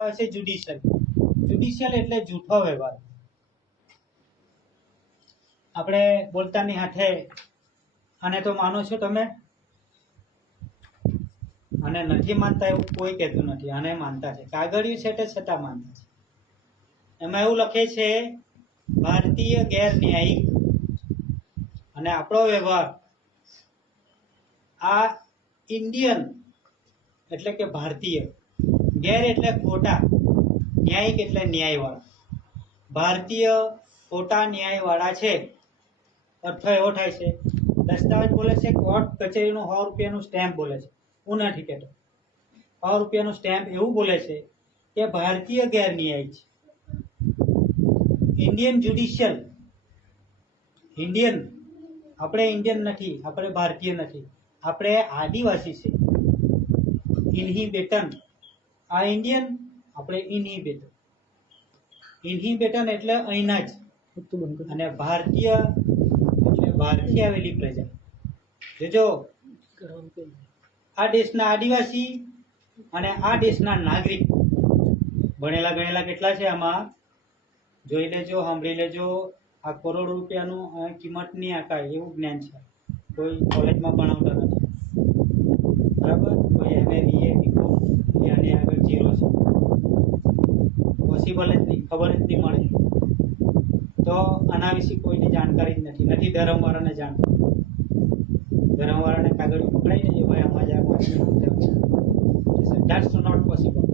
છે judicial. Judicial એટલે જૂઠો વ્યવહાર. આપણે બોલતાની હાથે આને તો માનો છો તમે, અને નથી માનતા એવું કોઈ કહેતું નથી. આને માનતા છે, કાગળિયું છે તે છતાં માનતા છે. એમાં એવું લખે છે ભારતીય ગેર ન્યાયિક. અને આપણો વ્યવહાર આ ઇન્ડિયન એટલે કે ભારતીય, ગેર એટલે ખોટા, ન્યાયિક એટલે ન્યાયવાળા. ભારતીય ખોટા ન્યાયવાળા છે. અર્થ એવો થાય છે, દસ્તાવેજ બોલે છે કોર્ટ કચેરીનું 100 રૂપિયાનું સ્ટેમ્પ બોલે છે. હું નથી કહેતો, 100 રૂપિયાનું સ્ટેમ્પ એવું બોલે છે કે ભારતીય ગેર ન્યાયિક છે. ઇન્ડિયન જ્યુડિશિયલ, ઇન્ડિયન, આપણે ઇન્ડિયન નથી, આપણે ભારતીય નથી, આપણે આદિવાસી છે. ઇન્હિબેટન, આ ઇન્ડિયન, આપણે ઇન્હિબેટન. ઇન્હિબેટન એટલે અહીંના જ, અને ભારતીય એટલે બહારથી આવેલી પ્રજા. જોજો, આ દેશના આદિવાસી અને આ દેશના નાગરિક, ભણેલા ગણેલા કેટલા છે આમાં જોઈ લેજો, સાંભળી લેજો. આ કરોડ રૂપિયાનું કિંમત નહીં આકાય એવું જ્ઞાન છે. કોઈ કોલેજમાં ભણાવતા નથી, બરાબર? કોઈ MA BA BCom આની આગળ 0 છે. પોસિબલ જ નહીં, ખબર જ નહીં મળે. તો આના વિશે કોઈની જાણકારી જ નથી. નથી ધર્મવાળાને જાણતા, ધર્મવાળાને કાગળ પકડાઈ લેજો, ભાઈ આમાં જ ધેટ્સ નોટ પોસિબલ.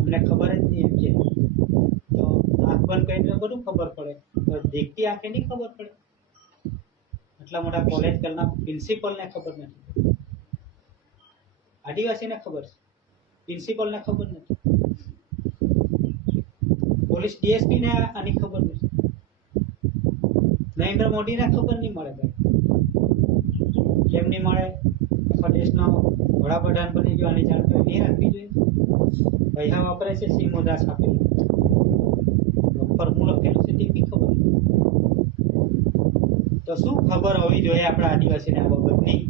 અમને ખબર જ નહીં એમ છે. તો આંખ બંધ કરીને બધું ખબર પડે, તો દેખતી આંખે નહીં ખબર પડે. આટલા મોટા કોલેજ કરનાર પ્રિન્સિપલને ખબર નથી, આદિવાસીને ખબર છે, પ્રિન્સિપલને ખબર નથી, પોલીસ DSP ને આની ખબર નથી, નરેન્દ્ર મોદીને ખબર નહીં મળે. ભાઈ કેમ નહીં મળે? આખા દેશનો વડાપ્રધાન બની ગયો, આની જાણકારી નહીં રાખવી જોઈએ? પૈસા વાપરે છે, સિંહ મુદ્રાસ આપેલું, ફોર્મ્યુલા લખેલું છે, તે બી ખબર. તો શું ખબર હોવી જોઈએ આપણા આદિવાસીને આ બાબતની?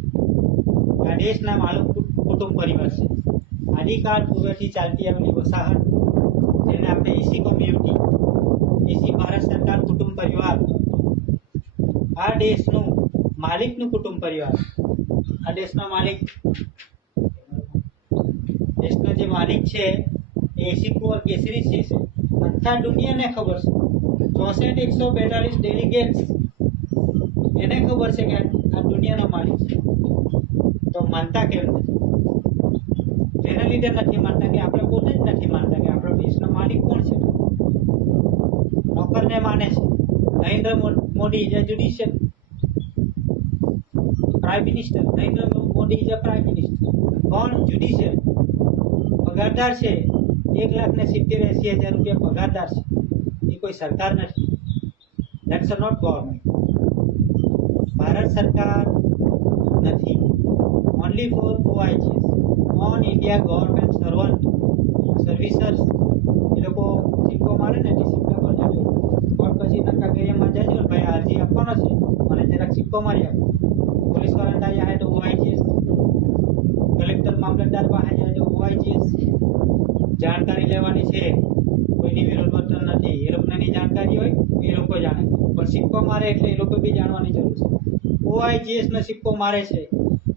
આ દેશના માલક કુટુંબ પરિવાર છે. આદિકાળ પૂર્વથી ચાલતી આવેલી વસાહત, જેને આપણે એસી કોમ્યુનિટી, એસી ભારત સરકાર કુટુંબ પરિવાર, આ દેશનું માલિકનું કુટુંબ પરિવાર. આ દેશનો માલિક, દેશનો જે માલિક છે એ એસી કુંવર કેસરી છે. આખા દુનિયાને ખબર છે, 64,142 ડેલિગેટ્સ, એને ખબર છે કે આ દુનિયાનો માલિક છે. તો માનતા કેમ નથી? જેના લીધે નથી માનતા કે આપણે પોતે જ નથી માનતા કે આપણો દેશનો માલિક કોણ છે. નોકરને માને છે. Narendra Modi is a judicial prime minister. Narendra Modi is a prime minister. કોણ? જ્યુડિશિયલ. પગારદાર છે, 1,70,80,000 રૂપિયા પગારદાર છે. એ કોઈ સરકાર નથી. That's not government. ભારત સરકાર નથી. Only for OIGs, on India government servant servicers. એ લોકો સિક્કો મારે ને, સિક્કા પર જજો, કોર્ટ પછી કાગળિયામાં જજો, ભાઈ અરજી આપવાનો છે, મને જરાક સિક્કો મારી આપો. પોલીસ વાળા ત્યાં આવે તો OIGs, કલેક્ટર મામલતદાર પાસે જાય તો OIGs. જાણકારી લેવાની છે, કોઈની વિરોધ વર્તન નથી. એ લોકોની જાણકારી હોય એ લોકો જાણે, પણ સિક્કો મારે એટલે એ લોકો બી જાણવાની જરૂર છે. OIGs નો સિક્કો મારે છે,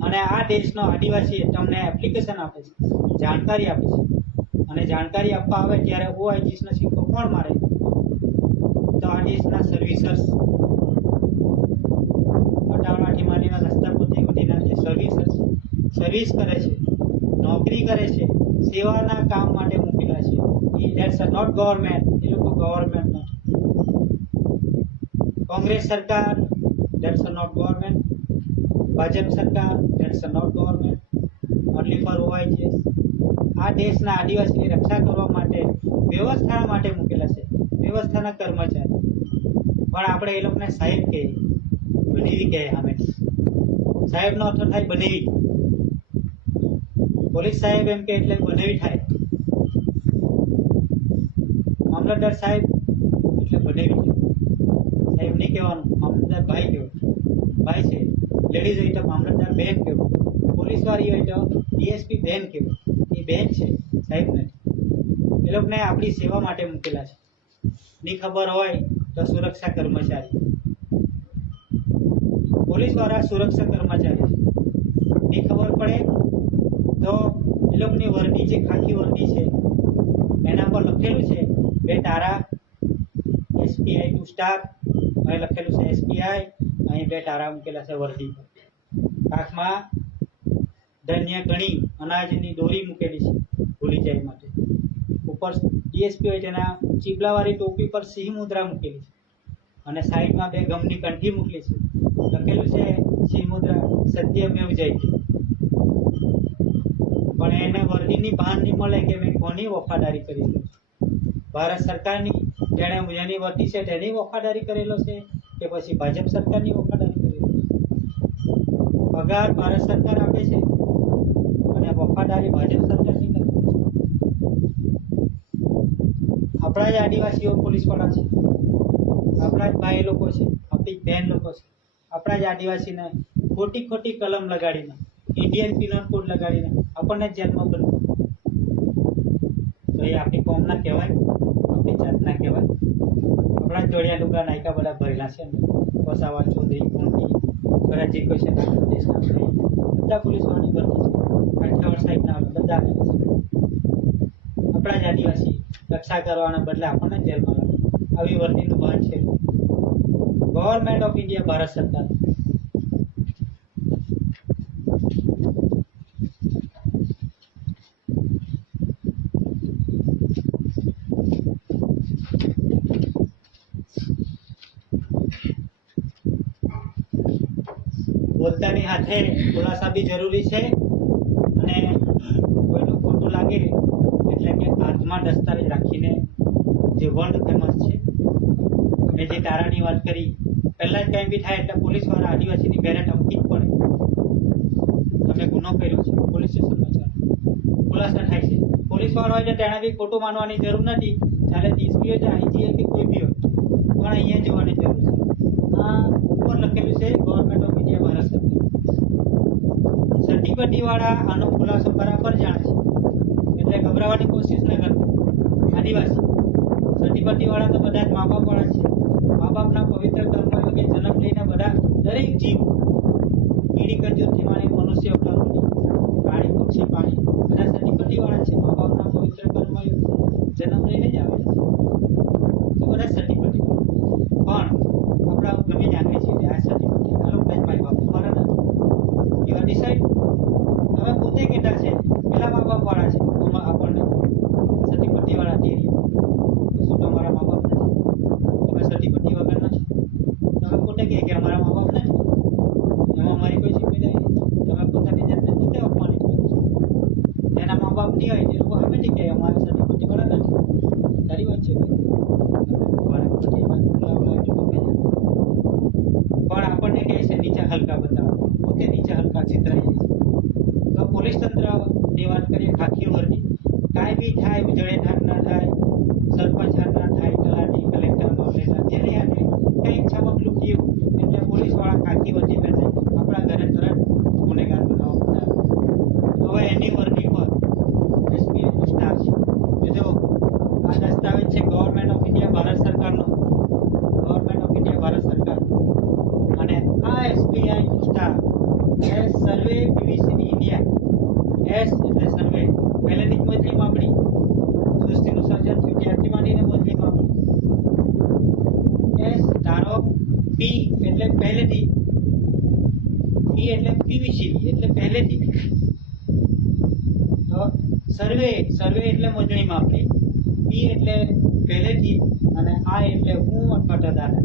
અને આ દેશનો આદિવાસી તમને એપ્લિકેશન આપે છે, જાણકારી આપે છે, અને જાણકારી આપવા આવે ત્યારે OIGs નો સિક્કો કોણ મારે? તો આ દેશના સર્વિસર્સ, અટાવણાથી માંડીને રસ્તા પોતે સુધીના જે સર્વિસર્સ સર્વિસ કરે છે, નોકરી કરે છે, સેવાના કામ માટે મૂકેલા છે. એ ધેટ્સ નોટ ગવર્મેન્ટ. એ લોકો ગવર્મેન્ટ નથી. કોંગ્રેસ સરકાર, ધેટ્સ નોટ ગવર્મેન્ટ. ભાજપ સરકાર, that's not government. Only for OIGs. આ દેશના આદિવાસીની રક્ષા કરવા માટે, વ્યવસ્થા માટે મૂકેલા છે, વ્યવસ્થાના કર્મચારી. પણ આપણે એ લોકોને સાહેબ કહીએ, બનેવી કહે. અમે સાહેબનો અર્થ થાય બનેવી. પોલીસ સાહેબ એમ કે એટલે બનેવી થાય. મામલતદાર સાહેબ એટલે બનેવી થાય. સાહેબ નહીં કહેવાનું, મામલતદાર ભાઈ કહેવું. ભાઈ છે. લેડીઝ હોય તો મામલતદાર બહેન કહેવું. પોલીસ વાળી હોય તો DSP બહેન કહેવું. એ બહેન છે, સાહેબ નથી. એ લોકોને આપણી સેવા માટે મૂકેલા છે. ની ખબર હોય તો સુરક્ષા કર્મચારી, પોલીસ વાળા સુરક્ષા કર્મચારી છે. ની ખબર પડે તો એ લોકોની વર્દી, જે ખાખી વર્દી છે એના પર લખેલું છે 2 તારા SPI ટુ સ્ટાફ, અહીં લખેલું છે SPI, અહીં 2 તારા મૂકેલા છે વર્દી પર. કાખમાં ધાન્ય ગણી અનાજની દોરી મૂકેલી છે ભૂલી જાય માટે. ઉપર DSP હોય તેના ચીબલાવાળી ટોપી પર સિંહ મુદ્રા મૂકેલી છે અને સાઈડમાં 2 ગમની કંઠી મૂકેલી છે. લખેલું છે સિંહ મુદ્રા સત્યમેવ જયતે. પણ એને વર્દીની ભાન નહીં મળે કે મેં કોની વફાદારી કરી છે. ભારત સરકારની જેણે જેની વર્દી છે તેની વફાદારી કરેલો છે કે પછી ભાજપ સરકારની વફાદારી કરેલો છે. પગાર ભારત સરકાર આપે છે અને વફાદારી ભાજપ સરકારની કરે. આપણા જ આદિવાસીઓ પોલીસ વાળા છે, આપણા જ ભાઈ લોકો છે, આપણી બહેન લોકો છે. આપણા જ આદિવાસીને ખોટી ખોટી કલમ લગાડીને, ઇન્ડિયન પિનલ કોડ લગાડીને આપણને જેલમાં બંધ. તો એ આપણી કોમના કહેવાય, આપણી જાતના કહેવાય. આપણા જ જોડિયા લુગડા નાયકા બધા ભરેલા છે ને, વસાવા, ચૌધરી, કોંટી, બધા જે કોઈ છે દેશના બધા પોલીસ વાળાની ભરતી છે. કાઠિયાવાડ સાઈડના બધા આપણા જ આદિવાસી રક્ષા કરવાના બદલે આપણને જેલમાં લાગે. આવી વર્દીનું ભાન છે ગવર્મેન્ટ ઓફ ઇન્ડિયા, ભારત સરકાર. બોલતાની હાથે ખુલાસા બી જરૂરી છે અને કોઈનું ખોટું લાગે એટલે કે હાથમાં દસ્તાવેજ રાખીને, જે વર્લ્ડ ફેમસ છે. મેં જે તારાની વાત કરી, પહેલા જ કંઈ બી થાય એટલે પોલીસ વાળા આદિવાસીની ઘરે ટપકી જ પડે. તમે ગુનો કર્યો છે, પોલીસ સ્ટેશનમાં ચાલો, ખુલાસા થાય છે. પોલીસ વાળો હોય તો તેણે બી ખોટું માનવાની જરૂર નથી. ચાલે DSP હોય, IG હોય કે કોઈ બી હોય, પણ અહીંયા જોવાની જરૂર છે. આ ઉપર લખેલું છે ગવર્મેન્ટ ઓફ ઇન્ડિયા, ભારત સરકાર. સટીપટ્ટી વાળા આનો ખુલાસો બરાબર જાણે છે એટલે ગભરાવાની કોશિશ ન કરતા. આદિવાસી સટીપટ્ટી વાળા તો બધા જ મા બાપ વાળા છે. મા બાપના પવિત્ર કર્મ યોગે જન્મ લઈને બધા દરેક જીવ, કીડી કંજૂરથી માંડી મનુષ્ય અવતારોની, પ્રાણી પક્ષી પાણી, બધા સટીપટ્ટી વાળા છે. મા બાપના પવિત્ર કર્મ યોગે જન્મ લઈને જ આવે છે. તો બધા સટીપટ્ટી. પણ આપણા ગમે જાણીએ છીએ કે આ સટીપટ્ટી આ લોકો જ માય બાપ મારા નથી. એવા ડિસાઈડ તમે પોતે કહેતા છે પેલા મા બાપ વાળા છે, આપણને સતીપટ્ટી વાળા તેરી શું તમારા મા બાપ નથી? તમે સતીપટ્ટી વગર નથી? તમે પોતે કહે કે અમારા મા બાપ નથી, એમાં મારી કોઈ જિમ્મેદારી નથી. તમે પોતાની જાતને પોતે અપમાનિત કરો છો. એના મા બાપ નહીં હોય તે લોકો હંમેશા કહે અમારા સતીપટ્ટી વાળા નથી. સારી વાત છે. પણ આપણને કહે છે નીચા હલકા બતાવો, પોતે નીચા હલકા ચિતરાઈ જાય છે. તો પોલીસ તંત્રની વાત કરીએ, ખાખી વર્દી, કાંઈ બી થાય, ઉજળે હાથ ના થાય, સરપંચ હાથ ના થાય, તલાટી, કલેક્ટર, મામલેદાર, જેને હાથે કંઈક ચમકલું થયું એટલે પોલીસ વાળા ખાખી વર્દી પહેરે આપણા ઘરે તરત ગુનેગાર બનાવવા પડે. હવે એની વર્દી પર SPI સ્ટાફ છે. જો આ દસ્તાવેજ છે ગવર્મેન્ટ ઓફ ઇન્ડિયા, ભારત સરકારનો, ગવર્મેન્ટ ઓફ ઇન્ડિયા, ભારત સરકાર. અને આ SPI સ્ટાફ એસ સર્વે PVCની ઇન્ડિયા, એસ એટલે સર્વે, પહેલેથી જ મોજણીમાં આપણી સૃષ્ટિનું સર્જન થયું ત્યારથી માંડીને મોજણીમાં આપણી. એસ ધારો, પી એટલે પહેલેથી, પી એટલે PVC એટલે પહેલેથી. તો સર્વે, સર્વે એટલે મોજણીમાં આપણી, પી એટલે પહેલેથી, અને આ એટલે હું અથવા તો દાદા.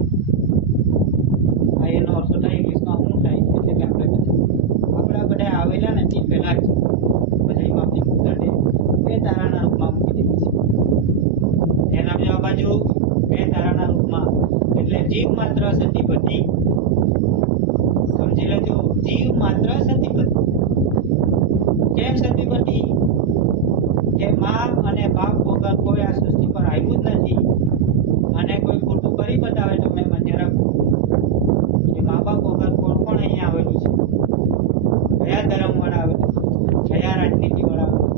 આ એનો અર્થ થાય ઇંગ્લિશમાં હું થાય એટલે કે આપણે બધા આવેલા નથી પહેલા જ બધામાં આપણી કુદરતે 2 તારાના રૂપમાં મૂકી દીધી છે. એના બીજા બાજુ 2 તારાના રૂપમાં એટલે જીવ માત્ર સતીપતિ. સમજી લેજો, જીવ માત્ર સતીપતિ. કેમ સતીપતિ? કે મા અને બાપ વગર કોઈ આ સૃષ્ટિ પર આવ્યું જ નથી અને કોઈ ખોટું કરી બતાવે તો મેં માન્ય રાખું. મા બાપ વગર કોણ અહીંયા આવેલું છે? કયા ધર્મ વાળા આવેલા છે? કયા રાજનીતિ વાળા આવેલા?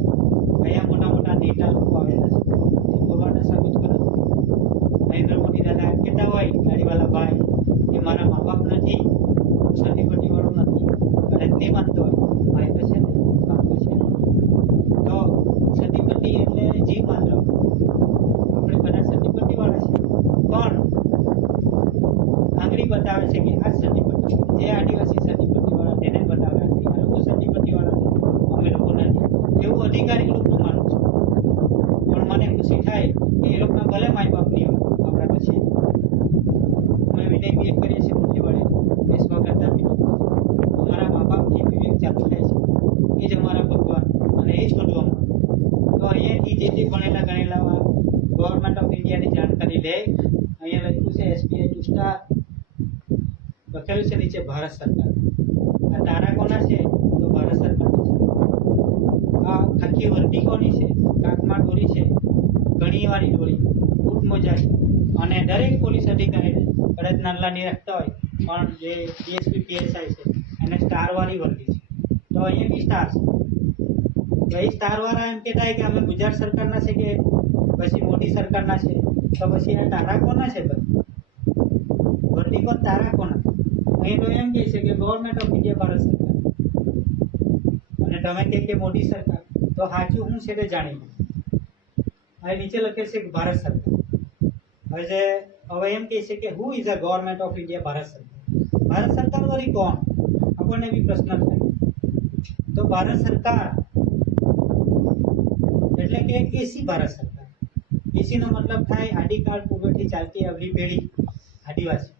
મને ખુશી થાય કે એ લોકોના ભલે માય બાપ નહીં હોય આપણા પછી અમે વિનય વિવેક કરીએ છીએ મોટી વાળી દેશમાં કરતા અમારા મા બાપથી વિવેક ચાલુ થાય છે એ જ અમારા ભગવાન અને એ જ બધું અમારું તો અહીંયાથી જે ભણેલા ગણેલા ગવર્મેન્ટ ઓફ ઇન્ડિયાની જાણકારી લે અહીંયા લખ્યું છે SBI ટુ સ્ટાર લખેલું છે નીચે ભારત સરકાર આ તારા કોના છે તો ભારત સરકારની છે આ ખાખી વર્દી કોની છે કાકમાં દોરી છે ઘણીવાળી દોરી બૂટ મોજા છે અને દરેક પોલીસ અધિકારીને કદાચ નાનલા નહીં રાખતા હોય પણ જે DSP PSI છે એને સ્ટારવાળી વર્દી છે તો અહીંયા બી સ્ટાર છે તો એ સ્ટારવાળા એમ કહેતા હોય કે અમે ગુજરાત સરકારના છે કે પછી મોદી સરકારના છે તો પછી આ તારા કોના છે બધા વર્દી પર તારા કોના અહીં તો એમ કહે છે કે ગવર્મેન્ટ ઓફ ઇન્ડિયા ભારત સરકાર અને તમે કે મોદી સરકાર તો સાચું હું છે તે જાણી અહીં નીચે લખે છે કે ભારત સરકાર હવે એમ કહે છે કે who is a government of India Bharat સરકાર વળી કોણ આપણને બી પ્રશ્ન થાય તો ભારત સરકાર એટલે કે એસી ભારત સરકાર એસી નો મતલબ થાય આદિકાળ પૂર્વથી ચાલતી આવડી પેઢી આદિવાસી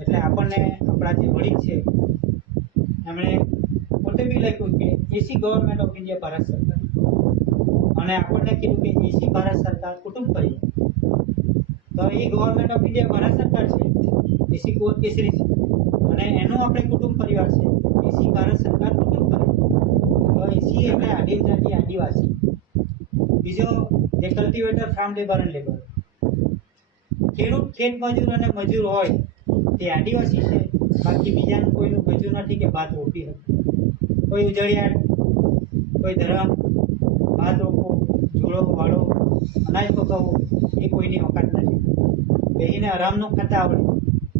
એટલે આપણને આપણા જે વડીલ છે એમણે પોતે બી લખ્યું કે એસી ગવર્મેન્ટ ઓફ ઇન્ડિયા ભારત સરકાર અને આપણને કીધું કે એસી ભારત સરકાર કુટુંબ પરિવાર તો એ ગવર્મેન્ટ ઓફ ઇન્ડિયા ભારત સરકાર છે એસી કોર કેસરી છે અને એનું આપણે કુટુંબ પરિવાર છે એસી ભારત સરકાર કુટુંબ પરિવાર તો એસી એટલે આદિજાતિ આદિવાસી બીજો જે cultivator farm labour and labour ખેડૂત ખેત મજૂર અને મજૂર હોય તે આદિવાસી છે બાકી બીજાનું કોઈનું મજૂર નથી કે ભાત રોપી હતી કોઈ ઉજળિયાળ કોઈ ધરમ ભાત રોપો જોડો વાળો અનાજ પકાવવું એ કોઈની ઓકાત નથી બેહીને આરામનું ખાતા આવડે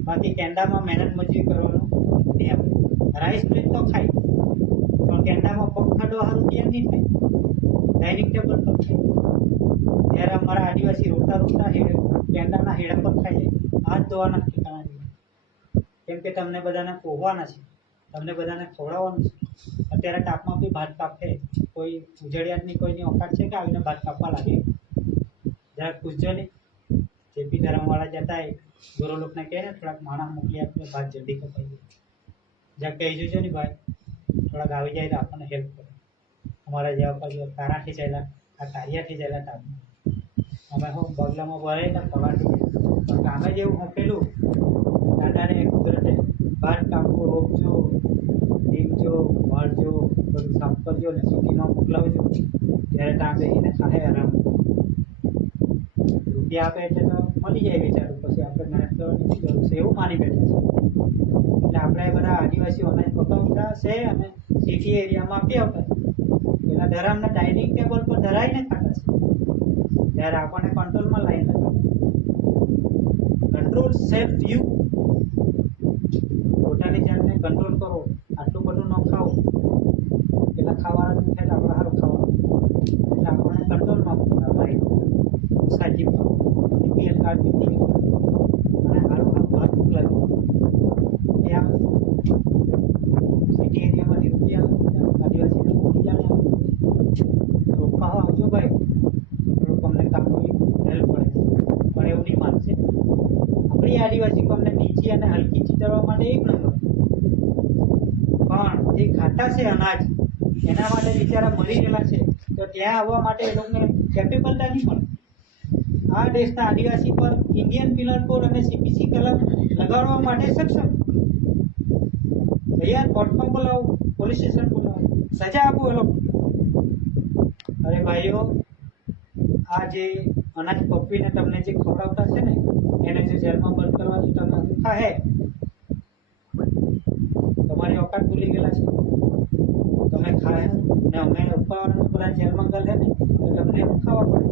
બાકી કેંડામાં મહેનત મજૂરી કરવાનું નહીં આવડે રાઈસ બ્રેડ તો ખાય પણ કેંડામાં પગ ખાડો સારું ત્યાં નહીં થાય ડાઇનિંગ ટેબલ પર ખાય ત્યારે અમારા આદિવાસી રોતા રોતા કેંડાના હેડા પર ખાઈ જાય હાથ ધોવાના ઠેકાણા નહીં કેમ કે તમને બધાને પોહવાના છે તમને બધાને ખવડાવવાનું છે અત્યારે તાપમાં બી ભાત કાપે કોઈ ઉજળિયાતની કોઈની ઓકાત છે કે આવીને ભાત કાપવા લાગે જરાક પૂછજો નહીં જે બી ધર્મવાળા જતા હોય ગુરુ લોકોને કહે ને થોડાક માણસ મોકલી આપીને ભાત જલ્દી કપાઈ જાય જ્યાં કહી જજો ને ભાઈ થોડાક આવી જાય તો આપણને હેલ્પ કરે અમારા જેવા પર તારાથી ચાલ્યા આ કાર્યાથી ચાલ્યા તાપમાં અમે હું બગલામાં ભરે ને પગારથી પણ કામે જેવું મૂકેલું દાદાને કુદરતે ભાત કાપવો રોપજો દીપજો વાળજો બધું સાફ કરજો ને સિટીમાં મોકલાવજો ત્યારે ત્યાં બેસીને ખાય આરામ રૂપિયા આપે એટલે તો મળી જાય વિચારું પછી આપણે મહેનત કરવાની જરૂર છે એવું માની બેઠા છે એટલે આપણે બધા આદિવાસી ઓનલાઈન પકાવતા છે અને સિટી એરિયામાં આપી આવતા પેલા ધરામના ડાઇનિંગ ટેબલ પર ધરાઈને ખાતા છે ત્યારે આપણને કંટ્રોલમાં લાઈન કંટ્રોલ સેલ્ફ યુ પોતાની જાતને કંટ્રોલ કરો આટલું બધું ન ખાઓ પેલા ખાવાનું થાય આપણે સારું ખાવાનું એટલે આપણને કંટ્રોલમાં લાઈન સાચી ખાઓ BPL કાર્ડ બીપી અને સારું સારું ભાત મોકલાવી એ આમ સિટી એરિયામાંથી રૂપિયા આદિવાસીને મોટી જાણે રોકવા આવજો ભાઈ અમને કામની હેલ્પ પડે પણ એવું નહીં માનશે આપણી આદિવાસી કોમને નીચી અને હલકી ચીતરવા માટે એક નંબર પણ જે ખાતા છે અનાજ એના માટે બિચારા મરી ગયેલા છે તો ત્યાં આવવા માટે એ લોકોને કેપેબલતા નહીં મળે આ દેશના આદિવાસી પર ઇન્ડિયન પિનલ કોડ અને CPC કલમ લગાડવા માટે સક્ષમ ભૈયા કોર્ટમાં બોલાવો પોલીસ સ્ટેશન બોલાવો સજા આપો એ લોકો અરે ભાઈઓ આ જે અનાજ પકવીને તમને જે ખવડાવતા છે ને એને જે જેલમાં બંધ કરવાની તમે ઊંખા હે તમારી ઓકાત ભૂલી ગયેલા છે તમે ખાય ને અમે ઉપાડવાનું પેલા જેલમાં ગયેલા ને તો તમને એવું ખાવા પડે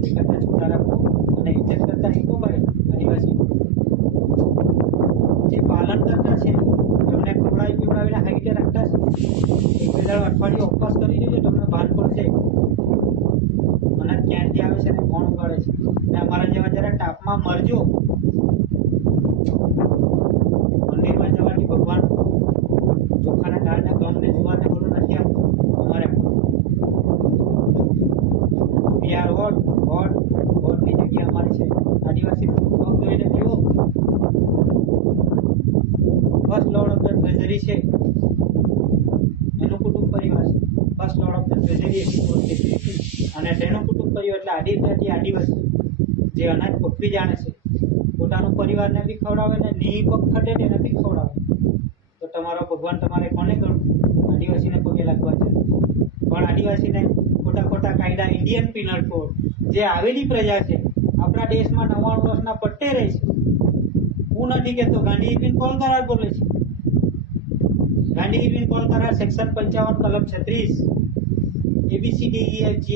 એ કરતા છોટા રાખો અને ઇજ્જત કરતા શીખો ભાઈ આદિવાસી જે પાલન કરતા છે તમને ખવડાવી પીવડાવીને હાઈટે રાખતા છે એક બે અઠવાડિયું ઉપવાસ કરી દેજો તમને ભાન પડશે અનાજ ક્યાંથી આવે છે ને કોણ ઉગાડે છે ને અમારા જેવા જરા તાપમાં મરજો મંદિરમાં જવાથી ભગવાન ચોખાના દાળને ગમને જુવારને બધું નથી આપતું અમારે યાર હો વોટની જગ્યા અમારી છે. આદિવાસીનો કુટુંબ જોઈને કેવો first lord of the treasury છે એનું કુટુંબ પરિવાર છે. First lord of the treasury અને તેનું કુટુંબ પરિવાર એટલે આદિવાસી જે અનાજ પકવી જાણે છે, પોતાનું પરિવારને બી ખવડાવે ને ની પગ ખટે તેને બી ખવડાવે. તો તમારો ભગવાન તમારે કોને ગણવું? આદિવાસીને પગે લાગવા છે. પણ આદિવાસીને ખોટા કાયદા, ઇન્ડિયન પિનલ કોડ જે આવેલી પ્રજા છે આપણા દેશમાં 99 વર્ષના પટ્ટે રહે છે. હું નથી કહેતો, ગાંધી ઇરવિન કોલ કરાર બોલે છે. ગાંધી ઇરવિન કોલ કરાર સેક્શન 55 કલમ 36 ABCDEFG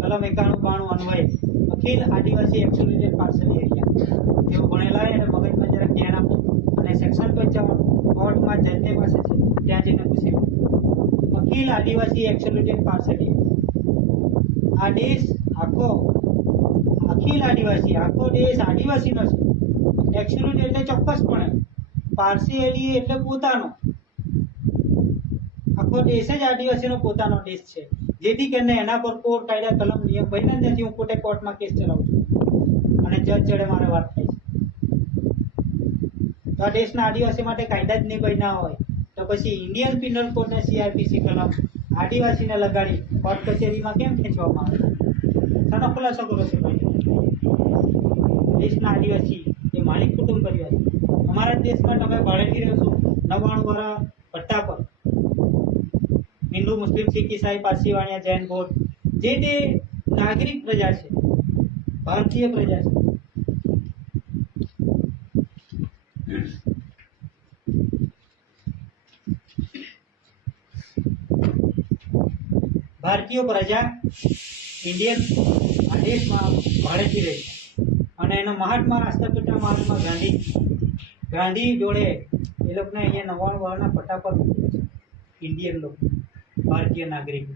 કલમ 91-92 અન્વયે અખિલ આદિવાસી એક્સક્લુઝેડ પાર્સલ એરિયા જેઓ ભણેલા એને મગજમાં જરાક ધ્યાન આપો અને સેક્શન 55 કોર્ટમાં જજને પાસે છે ત્યાં જઈને પૂછી લો. અખિલ આદિવાસી એક્સક્લુઝેડ પાર્સલ એરિયા આ દેશ આખો અખિલ આદિવાસી આખો દેશ આદિવાસીનો છે. એક્સક્લુઝ એટલે ચોક્કસપણે, પારસી એરિયા એટલે પોતાનો. આખો દેશ જ આદિવાસીનો પોતાનો દેશ છે. જેથી કરીને એના પર કોર્ટ કાયદા કલમ નિયમ બન્યા નથી. હું પોતે કોર્ટમાં કેસ ચલાવું છું અને જજ જોડે મારે વાત થાય છે. તો આ દેશના આદિવાસી માટે કાયદા જ નહીં બન્યા હોય તો પછી ઇન્ડિયન પિનલ કોડ ને CRPC કલમ આદિવાસીને લગાડી કોર્ટ કચેરીમાં કેમ ખેંચવામાં આવે? શાનો ખુલાસો કરો છો ભાઈ? દેશના આદિવાસી એ માલિક કુટુંબ પરિવાર છે. અમારા દેશમાં તમે ભાડેથી રહો છો 99 વર્ષ પટ્ટા પર. હિન્દુ, મુસ્લિમ, શીખ, ઈસાઈ, પારસી, વાણિયા, જૈન, બૌદ્ધ જે તે નાગરિક પ્રજા છે, ભારતીય પ્રજા છે. ભારતીય પ્રજા ઇન્ડિયન આ દેશમાં ભાડેથી રહે છે અને એનો મહાત્મા રાષ્ટ્રપિતા મહાત્મા ગાંધી જોડે એ લોકોને અહીંયા 99 વર્ષના પટ્ટા પર મૂક્યા છે. ઇન્ડિયન લોકો, ભારતીય નાગરિક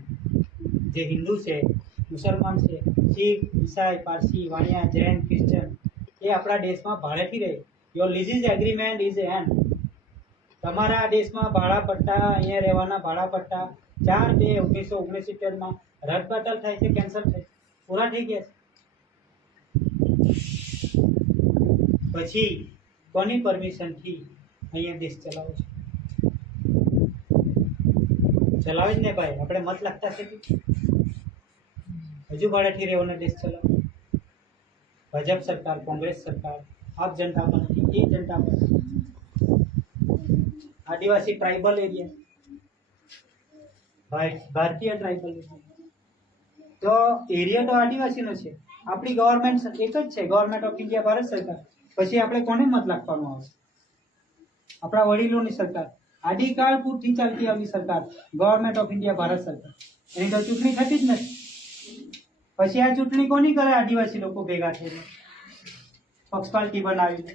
જે હિન્દુ છે, મુસલમાન છે, શીખ, ઈસાઈ, પારસી, વાણિયા, જૈન, ક્રિશ્ચન એ આપણા દેશમાં ભાડેથી રહે. Your lease agreement is and. તમારા દેશમાં ભાડા પટ્ટા, અહીંયા રહેવાના ભાડા પટ્ટા 4/2/1969 રદબાતલ થાય છે, કેન્સલ થાય છે, પૂરા થઈ ગયા છે. પછી કોની પરમિશનથી અહીંયા દેશ ચલાવો છો? ચલાવે જ ને ભાઈ, આપણે મત લાગતા છે. હજુ ભાડેથી રહેવાનો દેશ ચલાવો. ભાજપ સરકાર, કોંગ્રેસ સરકાર, આપ જનતા પાર્ટી, એ જનતા પાર્ટી. આદિવાસી ટ્રાઇબલ એરિયા, ભારતીય ટ્રાઇબલ એરિયા, તો એરિયા તો આદિવાસીનો છે. આપણી ગવર્મેન્ટ એક જ છે, ગવર્મેન્ટ ઓફ ઇન્ડિયા, ભારત સરકાર. પછી આપણે કોને મત લાગવાનો આવે? આપણા વડીલોની સરકાર, આદિકાળ પૂરથી ચાલતી આવી સરકાર, ગવર્મેન્ટ ઓફ ઇન્ડિયા, ભારત સરકાર. એની તો ચૂંટણી થતી જ નથી. પછી આ ચૂંટણી કોની કરે? આદિવાસી લોકો ભેગા થઈને પક્ષ પાર્ટી બનાવીને.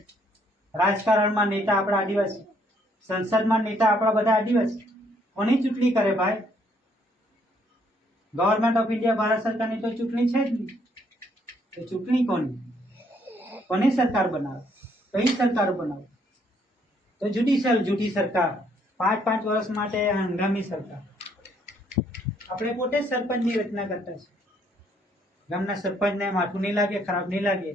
રાજકારણમાં નેતા આપણા આદિવાસી, સંસદમાં નેતા આપણા બધા આદિવાસી. કોની ચૂંટણી કરે ભાઈ? ગવર્મેન્ટ ઓફ ઇન્ડિયા, ભારત સરકારની તો ચૂંટણી છે જ નહીં. તો ચૂંટણી કોની સરકાર બનાવે? કઈ સરકાર બનાવે? તો જુટી સરકાર, 5 વર્ષ માટે હંગામી સરકાર. આપણે પોતે જ સરપંચની રચના કરતા છે. ગામના સરપંચને માથું નહીં લાગે, ખરાબ નહીં લાગે,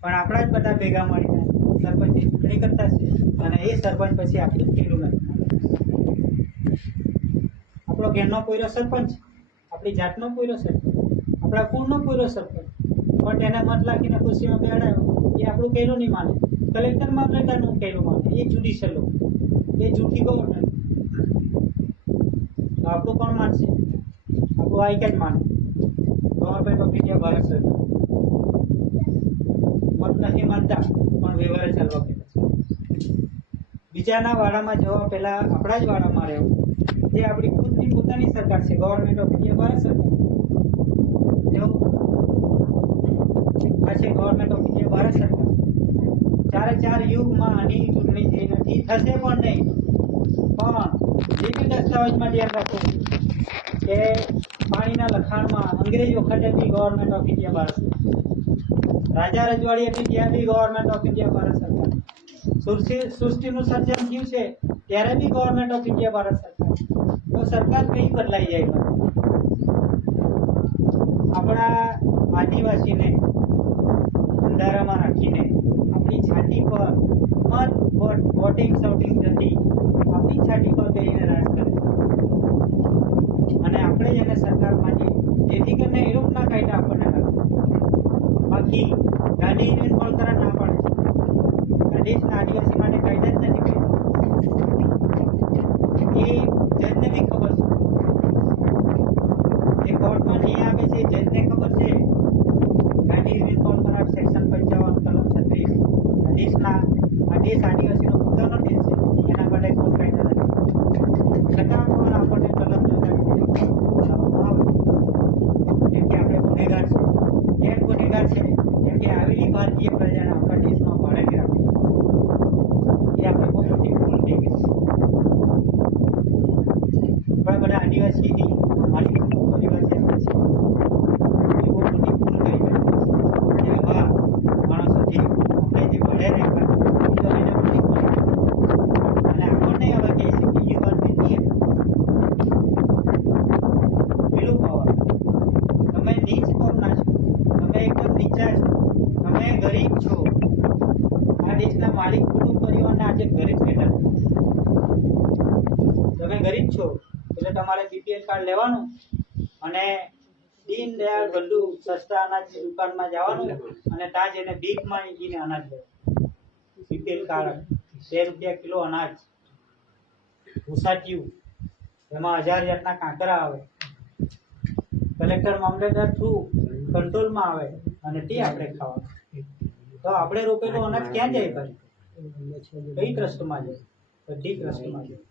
પણ આપણા જ બધા ભેગા મળીને સરપંચની ચૂંટણી કરતા છે અને એ સરપંચ પછી આપણું ખેલું નથી. આપણો ઘેરનો કોઈરો સરપંચ, આપણી જાતનો કોઈરો સરપંચ, આપણા કુળનો કોઈરો સરપંચ, પણ તેને મત લાખીને ખુશીમાં બેહાડાયો એ આપણું કહેલું નહીં માને. કલેક્ટર મામલતદારનું કહેલું માને. એ જ્યુડિશિયલ લોકો, એ જૂઠી ગવર્નર. તો આપણું કોણ માનશે? આપણું આઈ જ માને, ગવર્મેન્ટ ઓફ ઇન્ડિયા, ભારત સરકાર. મત નથી માનતા પણ વ્યવહાર ચાલવા પડે. બીજાના વાડામાં જવા પહેલા આપણા જ વાડામાં રહેવું. જે આપણી ખુદની પોતાની સરકાર છે, ગવર્મેન્ટ ઓફ ઇન્ડિયા, ભારત સરકાર. આ છે ગવર્મેન્ટ ઓફ ઇન્ડિયા, ભારત સરકાર. 4 યુગમાં આની ચૂંટણી થઈ નથી, થશે પણ નહીં. પણ જે બી દસ્તાવેજમાં ધ્યાન રાખો કે પાણીના લખાણમાં અંગ્રેજ વખતે બી ગવર્મેન્ટ ઓફ ઇન્ડિયા, ભારત સરકાર. રાજા રજવાડી હતી ત્યાં બી ગવર્મેન્ટ ઓફ ઇન્ડિયા, ભારત સરકાર. સૃષ્ટિનું સર્જન થયું છે ત્યારે બી ગવર્મેન્ટ ઓફ ઇન્ડિયા, ભારત સરકાર. તો સરકાર કઈ બદલાઈ જાય? આપણા આદિવાસીને અંધારામાં રાખીને આપણી છાતી પર મત વોટિંગ સાઉટિંગ નથી આપણી છાતી પર બેસીને રાજ કરે છે અને આપણે જ એને સરકારમાં છીએ જેથી કરીને એ લોકોના કાયદા આપણને લાગે બાકી ગાંધીજીને કોલ કરા ના પાડે છે આ દેશના આદિવાસી માટે કાયદા જ નથી એ જજને બી ખબર છે જે કોર્ટમાં નહીં આવે છે જજને ખબર છે ગાંધીજીને કોલ કરા સેક્શન 55 કલમ 36 દેશના આ દેશ આદિવાસીનો પોતાનો દેશ છે એના માટે કોઈ કાયદા નથી છતાં પણ આપણને કલમ જેમ કે આપણે ગુનેગાર છે કેમ ગુનેગાર છે કેમ કે આવેલી ભારતીય પ્રજાને આપણા દેશમાં ભાડે રાખે એ આપણે બહુ મોટી ભૂલ થઈ ગઈ આપણા બધા આદિવાસીની માલિક પરિવાર છે એ બહુ મોટી ભૂલ કરી ગઈ એવા માણસોથી આપણે જે ભાડે રહેતા તો એને મોટી ભૂલ અને આપણને હવે કહે છે કે યુ આર ઇન્ડિયન પેલું પાવર તમે નીચ કોમના છો તમે એકદમ નીચા છો તમે ગરીબ છો આ દેશના માલિક કુટુંબ પરિવારના આજે ગરીબ બેઠા તમે ગરીબ છો એટલે તમારે બીપીએલ કાર્ડ લેવાનું અને દીનદયાળ બંધુ સસ્તા અનાજની દુકાનમાં જવાનું અને ત્યાં જઈને ભીખમાં ઈજીને અનાજ લેવાનું બીપીએલ કાર્ડ 2 રૂપિયા કિલો અનાજ ઉસાચ્યું એમાં 1000 જાતના કાંકરા આવે કલેક્ટર મામલેદાર થ્રુ કંટ્રોલમાં આવે અને તે આપણે ખાવાનું તો આપણે રોપેલું અનાજ ક્યાં જાય ભાઈ કઈ ટ્રસ્ટમાં જાય બધી ટ્રસ્ટમાં જાય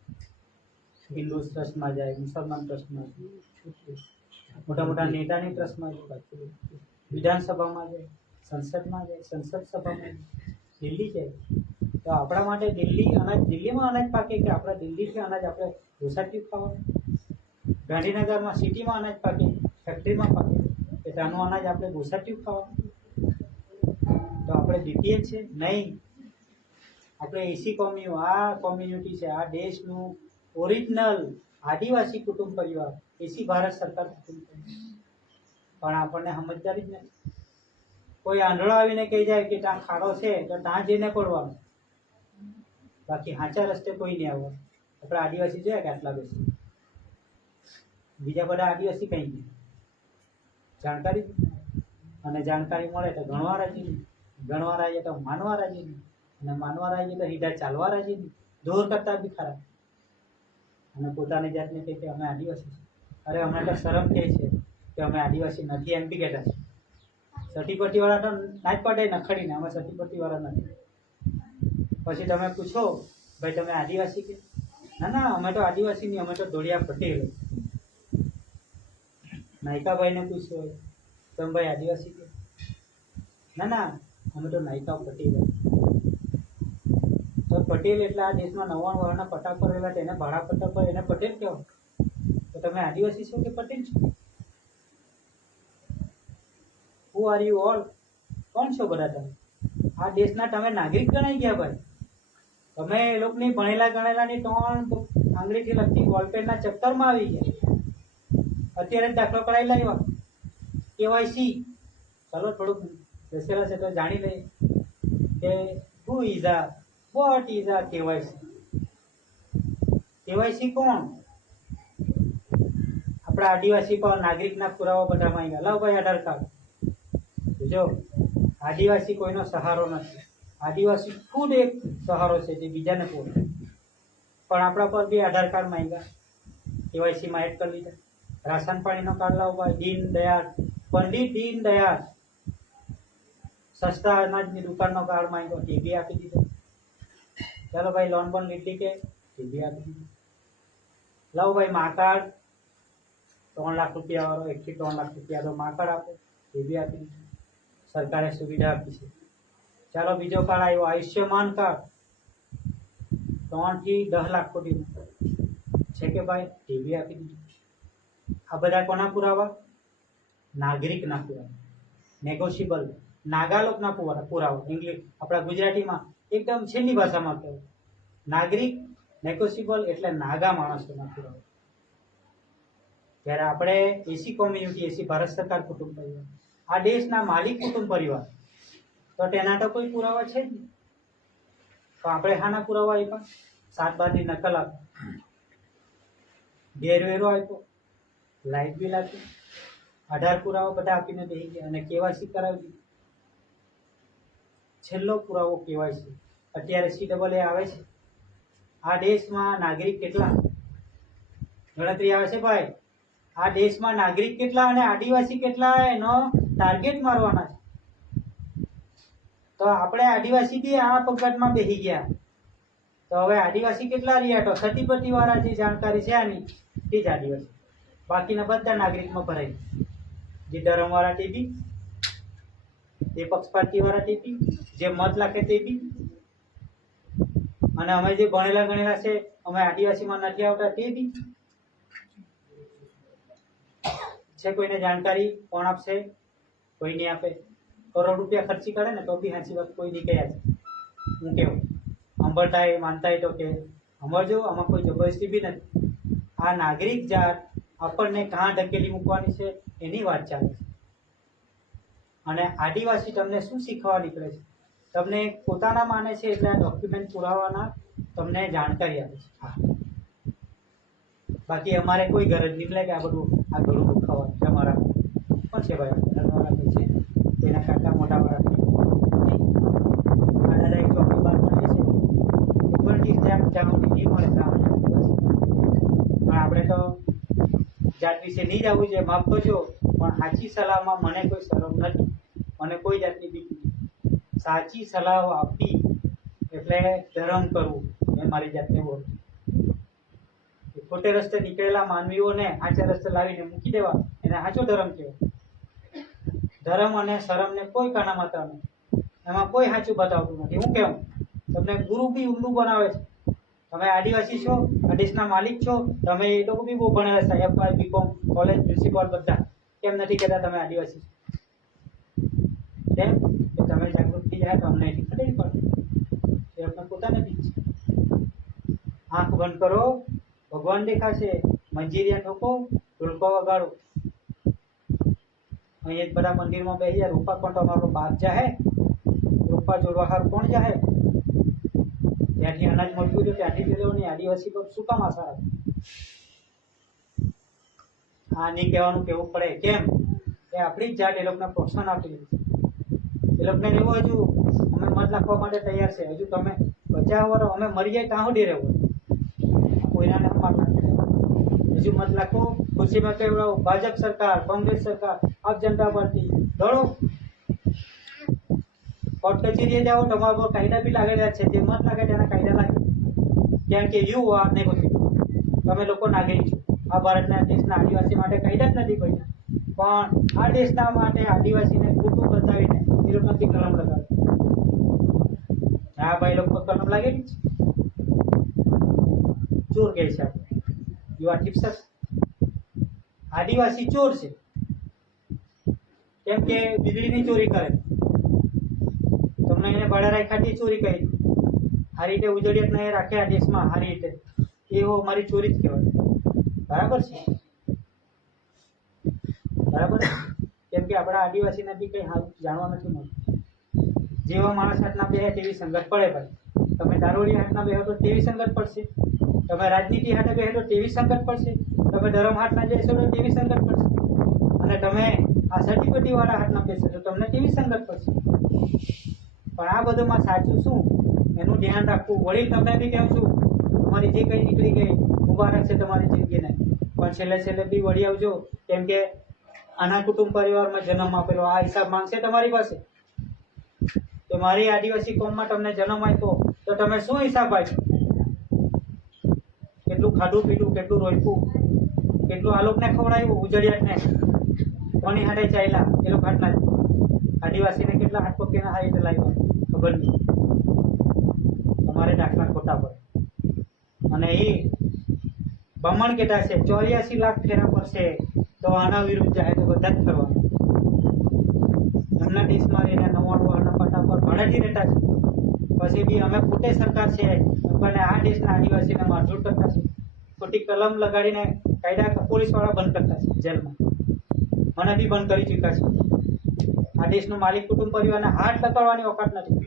હિન્દુ ટ્રસ્ટમાં જાય મુસલમાન ટ્રસ્ટમાં જાય મોટા મોટા નેતાની ટ્રસ્ટમાં જાય વિધાનસભામાં જાય સંસદમાં જાય સંસદ સભામાં જાય દિલ્હી જાય તો આપણા માટે દિલ્હીમાં અનાજ પાકે કે આપણા દિલ્હીથી અનાજ આપણે ઘોસાટ્યું ખાવાનું ગાંધીનગરમાં સિટીમાં અનાજ પાકે ફેક્ટરીમાં પાકે કે ત્યાંનું અનાજ આપણે ઘોસાટ્યું ખાવાનું તો આપણે બીપીએલ છે નહીં આપણે એસી કોમ્યુનિટી છે આ દેશનું ઓરિજિનલ આદિવાસી કુટુંબ પરિવાર એસી ભારત સરકાર કુટુંબ પરિવાર પણ આપણને સમજદારી જ નથી કોઈ આંધળો આવીને કહી જાય કે ત્યાં ખાડો છે તો ત્યાં જઈને પડવાનું બાકી સાચા રસ્તે કોઈ નહીં આવવાનું આપણે આદિવાસી જોયા કે આટલા બેસી બીજા બધા આદિવાસી કંઈ નહીં જાણકારી અને જાણકારી મળે તો ગણવા રાજી નહીં ગણવા રાજી તો માનવા રાજી નહીં અને માનવા રાજી તો સીધા ચાલવા રાજી નહીં દૂર કરતા બી ખરા અને પોતાની જાતને કહે કે અમે આદિવાસી છીએ અરે અમને તો શરમ કહે છે કે અમે આદિવાસી નથી એમ બી કહેતા છે સતીપટ્ટીવાળા તો ના જ પડે નખડીને અમે સતીપટ્ટીવાળા નથી પછી તમે પૂછો ભાઈ તમે આદિવાસી કે ના અમે તો આદિવાસી નહીં અમે તો ધોળિયા પટેલ નાયકાભાઈને પૂછ્યો તમે ભાઈ આદિવાસી કે ના અમે તો નાયકા પટેલ તો પટેલ એટલે આ દેશમાં 99 વર્ષના પટ્ટા પર રહેલા તેને ભાડા પટ્ટા પર એને પટેલ કહેવાય તો તમે આદિવાસી છો કે પટેલ છો હુ આર યુ ઓલ કોણ છો બધા તમે આ દેશના તમે નાગરિક ગણાઈ ગયા ભાઈ તમે એ લોકોની ભણેલા ગણેલાની 3 આંગળીથી લગતી બોલપેનના ચક્કરમાં આવી ગયા અત્યારે દાખલો કરાવી લાવ્યા કેવાયસી ચાલો થોડુંક બેસેલા છે તો જાણી લઈએ કે હુ ઇઝ આ વોટ ઇઝ આ કેવાયસી કોણ આપણા આદિવાસી પર નાગરિકના પુરાવા બધા માંગ્યા લાવ ભાઈ આધાર કાર્ડ જો આદિવાસી કોઈનો સહારો નથી આદિવાસી ખુદ એક સહારો છે જે બીજાને પૂરે પણ આપણા પર બી આધાર કાર્ડ માંગ્યા કેવાયસીમાં એડ કરી લીધા રાશન પાણીનો કાર્ડ લાવો ભાઈ પંડિત દીનદયાળ સસ્તા અનાજની દુકાનનો કાર્ડ માંગ્યો તે બી આપી દીધો ચાલો ભાઈ લોન પણ લીધી કે તે બી આપી દીધું લાવો ભાઈ મા કાર્ડ 3 લાખ રૂપિયા વાળો 1 થી 3 લાખ રૂપિયા તો મા કાર્ડ આપો તે બી આપી દીધું સરકારે સુવિધા આપી છે ચાલો બીજો કાર્ડ આવ્યો આયુષ્યમાન કાર્ડ 3 થી 10 લાખ સુધીનું છે કે ભાઈ તે બી આપી દીધું આ બધા કોના પુરાવા નાગરિકના પુરાવા નેગોશિયેબલ નાગાલોકના પુરાવા ઇંગ્લિશ આપણા ગુજરાતીમાં એકદમ છેલ્લી ભાષામાં કહેવાય નાગરિક નેગોશિયેબલ એટલે નાગા માણસોના પુરાવા જ્યારે આપણે એસી કોમ્યુનિટી એસી ભારત સરકાર કુટુંબ પરિવાર આ દેશના માલિક કુટુંબ પરિવાર, તો તેના તો કોઈ પુરાવા છે જ નહીં. તો આપણે હાના પુરાવા આપ્યા? 7 બારની નકલ આપી, ગેરવેરો આપ્યો, લાઇટ બિલ આપ્યું, 18 પુરાવા બધા આપીને બેસી ગયા અને કેવાયસી કરાવી દીધી. છેલ્લો પુરાવો કેવાયસી. અત્યારે CAA આવે છે. આ દેશમાં નાગરિક કેટલા? ગણતરી આવે છે ભાઈ. આ દેશમાં નાગરિક કેટલા અને આદિવાસી કેટલા એનો ટાર્ગેટ મારવાના છે. તો આપણે આદિવાસી થી આ પગટમાં બેસી ગયા. તો હવે આદિવાસી કેટલા રહ્યા? તો સતીપતિ વાળા જે જાણકારી છે આની તે જ આદિવાસી. બાકીના બધા નાગરિકમાં ભરાય. જે ધર્મ વાળા તે બી, જે પક્ષપાતી વાળા તે બી, જે મત લાખે તે બી, અને અમે જે ભણેલા ગણેલા છે અમે આદિવાસીમાં નથી આવતા તે બી છે. કોઈને જાણકારી કોણ આપશે? કોઈ નહીં આપે. કરોડ રૂપિયા ખર્ચી કાઢે ને તો બી સાચી વાત કોઈ નહીં કહ્યા છે. હું કેવું સાંભળતા એ માનતા તો કે સાંભળજો, આમાં કોઈ જબરજસ્તી બી નથી. આ નાગરિક જાત આપણને કાં ધકેલી મૂકવાની છે એની વાત ચાલે છે. અને આદિવાસી તમને શું શીખવા નીકળે છે? તમને પોતાના માને છે એટલે આ ડોક્યુમેન્ટ પુરાવાના તમને જાણકારી આપે છે. બાકી અમારે કોઈ ગરજ નહીં લાગે આ બધું આ ઘરું દુખાવાનું તમારા કોણ છે ભાઈ? છે તેના કાકા મોટા વાળા દાદા એક ચોકી બાર મળે છે. 29 જાણવાની નહીં મળે પણ આપણે તો જાત વિશે નહીં જવું છે, માફ કરજો, પણ સાચી સલાહમાં મને કોઈ શરમ નથી, મને કોઈ જાતની બીક નથી. સાચી સલાહ આપી એટલે ધર્મ કરવું એ મારી જાતને બોલ. ખોટે રસ્તે નીકળેલા માનવીઓને સાચા રસ્તે લાવીને મૂકી દેવા એને સાચો ધર્મ કહેવાય. ધર્મ અને શરમને કોઈ કાનામાતા નહીં, એમાં કોઈ સાચું બતાવતું નથી. હું કેમ તમને ગુરુ બી ઉલ્લુ બનાવે છે. તમે આદિવાસી છો, આ દેશના માલિક છો, તમે એ લોકો બી બહુ ભણેલા છે, FY BCom કોલેજ પ્રિન્સિપાલ બધા. કેમ નથી કહેતા તમે આદિવાસી? કેમ કે તમે જાગૃત થઈ જાય તો અમને એની ખબર પડે. એ આપણે પોતાને બી છે. આંખ બંધ કરો, ભગવાન દેખાશે. મંજીરિયા ઠોકો, ઢોલકો વગાડો. અહીંયા બધા મંદિરમાં બેસી જાય. રૂપા પણ તમારો બાપ જાહે, રૂપા જોડવા હાર કોણ જાહે? ત્યાંથી અનાજ મળતું હતું ત્યાંથી જ લેવાની. આદિવાસી પર શું કામ આશા રાખે? આ નહીં કહેવાનું કેવું પડે. કેમ એ આપણી જ જાત એ લોકોને પ્રોત્સાહન આપી દીધું. એ લોકોને એવું હજુ અમે મત નાખવા માટે તૈયાર છે. હજુ તમે બચાવો, અમે મરી જાય ત્યાં સુધી રહેવું. કોઈના નામ મત નાખી હજુ મત નાખો. ખુશીમાં કહેવાય ભાજપ સરકાર, કોંગ્રેસ સરકાર, આપ જનતા પાર્ટી દોડો. કોર્ટ કચેરીએ જાઓ, તમારા પર કાયદા બી લાગેલા છે. જે મત લાગે તેના કાયદા લાગે. કેમ કે યુ આર નેગોશિયેટ. તમે લોકો નાગરિક છો. આ ભારતના દેશના આદિવાસી માટે કાયદા જ નથી બન્યા, પણ આ દેશના માટે આદિવાસીને ખોટું બતાવીને એ લોકોથી કલમ લગાવે. હા ભાઈ, લોકો કલમ લાગેલી છે. ચોર કહે છે આપણે. You are ટિપ્સસ. આદિવાસી ચોર છે. કેમ કે વીજળીની ચોરી કરે. તમને એને ભાડા રાખ્યાથી ચોરી કરી. આ રીતે ઉજળિયત ને રાખ્યા દેશમાં સારી રીતે, એવો અમારી ચોરી જ કહેવાય. બરાબર છે? બરાબર. કેમ કે આપણા આદિવાસીને બી કંઈ સારું જાણવા નથી મળતું. જેવા માણસ હાથના બેહે તેવી સંગત પડે ભાઈ. તમે દારૂડી હાથના બેહો તો તેવી સંગત પડશે. તમે રાજનીતિ હાથે બેહો તો તેવી સંગત પડશે. તમે ધર્મ હાથના જશો તો તેવી સંગત પડશે. અને તમે આ સતીપતિ વાળા હાથના બેસો તો તમને તેવી સંગત પડશે. પણ આ બધુંમાં સાચું શું એનું ધ્યાન રાખવું. વડીલ તમને બી કહું છું, તમારી જે કંઈ નીકળી ગઈ મુબારક છે તમારી જિંદગીને, પણ છેલ્લે છેલ્લે બી વળી આવજો. કેમ કે આના કુટુંબ પરિવારમાં જન્મ આપેલો આ હિસાબ માંગશે તમારી પાસે કે મારી આદિવાસી કોમમાં તમને જન્મ આપ્યો તો તમે શું હિસાબ આપ્યો? કેટલું ખાધું પીધું, કેટલું રોયપું, કેટલું આ લોકોને ખવડાવ્યું, ઉજળિયાતને કોની હાથે ચાલ્યા એ લોકો હાથના. આદિવાસીને કેટલા હાથ પકડીને આ રીતે લાવ્યા ખબર નહીં. તમારે દાખલા ખોટા પડે. અને એ બમણ કહેતા છે 84 લાખ ફેરા પડશે તો આના વિરુદ્ધ જાય તો બધા જ કરવાનું. એમના દેશમાં રહીને 99 પાટા પર ભાડેથી રહેતા છે. પછી બી અમે પોતે સરકાર છે અને આ દેશના આદિવાસીને મારઝૂડ કરતા છે. ખોટી કલમ લગાડીને કાયદા પોલીસવાળા બંધ કરતા છે જેલમાં. મને બી બંધ કરી ચૂક્યા છે. આ દેશનું માલિક કુટુંબ પરિવારના હાથ ટકરાવવાની ઓકાત નથી.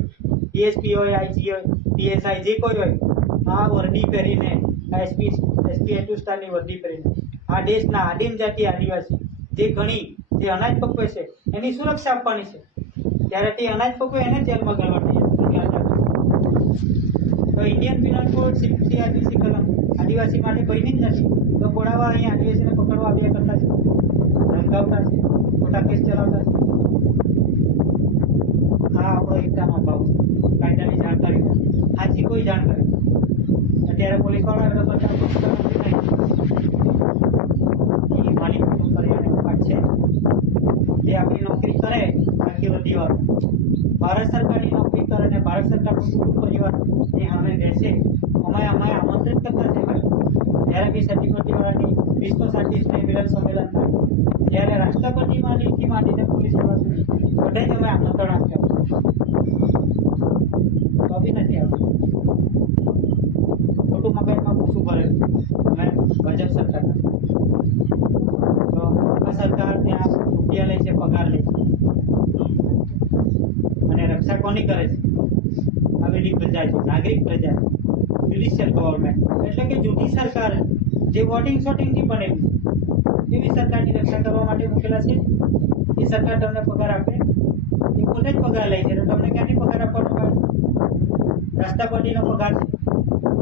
ડીએસપી હોય, આઈજી હોય, પીએસઆઈ જે કોઈ હોય, આ વર્દી પહેરીને, એસપી એટલું સ્ટારની વર્દી પહેરીને આ દેશના આદિમ જાતિ આદિવાસી જે ઘણી જે અનાજ પકવે છે એની સુરક્ષા આપવાની છે. ત્યારે તે અનાજ પકવે એને જેલમાં ગળવા તૈયાર. તો ઇન્ડિયન પિનલ કોડ 6 કલમ આદિવાસી માટે કોઈની જ નથી. તો બોડાવા અહીં આદિવાસીને પકડવા આવ્યા કરતા છે, ધમકાવતા છે, ખોટા કેસ ચલાવતા છે. આ આપણો એકતાનો અભાવ છે, કાયદાની જાણકારી આથી કોઈ જાણકારી. અત્યારે પોલીસ વાળા બધા માલિક કુટુંબ પરિવારનો ભાગ છે જે આપણી નોકરી કરે આખી વર્દી વાર ભારત સરકારની નોકરી કરે અને ભારત સરકાર કુટુંબ પરિવાર એ અમે રહેશે અમે આમંત્રિત કરતા છે. જ્યારે બી સતીપતિ વાળાની વિશ્વ સાહિત્ય મિલન સંમેલન થાય ત્યારે રાષ્ટ્રપતિથી માંડીને પોલીસ વાળા સુધી બધા જ અમે આમંત્રણ આપ્યા તો બી નથી આવતું. ખોટું મગજમાં પૂછવું પડે અમે ભાજપ સરકારના. તો આ સરકાર ત્યાં રૂપિયા લે છે, પગાર લે છે અને રક્ષા કોની કરે છે? આવેલી પ્રજા છે, નાગરિક પ્રજા, જ્યુડિશિયલ ગવર્મેન્ટ એટલે કે જૂઠી સરકાર જે વોટિંગ શોટિંગથી બનેલી છે એવી સરકારની રક્ષા કરવા માટે મૂકેલા છે. એ સરકાર તમને પગાર આપે, એ પોતે જ પગાર લે છે. તો તમને ક્યાંથી પગાર આપવાનો હોય? રાષ્ટ્રપતિનો પગાર છે,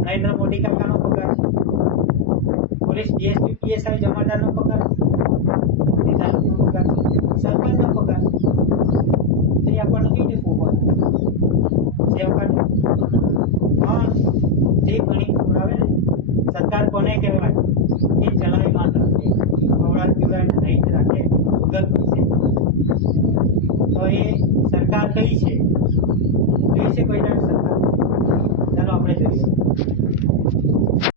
નરેન્દ્ર મોદી કાકાનો પગાર છે, પોલીસ ડીએસપી પીએસઆઈ જમાદારનો પગાર છે, નિદાનનો પગાર છે, સરપંચનો પગાર છે. એ આપણને કેવી રીતે પૂછવાનું? પણ જે ઘણી ખવડાવે ને સરકાર કોને કહેવાય? એ ચલાવી માત્ર ખવડાવી પીવડાવીને નહીં રાખે ગૂગલ પૈસે. તો એ સરકાર કઈ છે? જોઈ છે કોઈ સરકાર? ચાલો આપણે જોઈએ.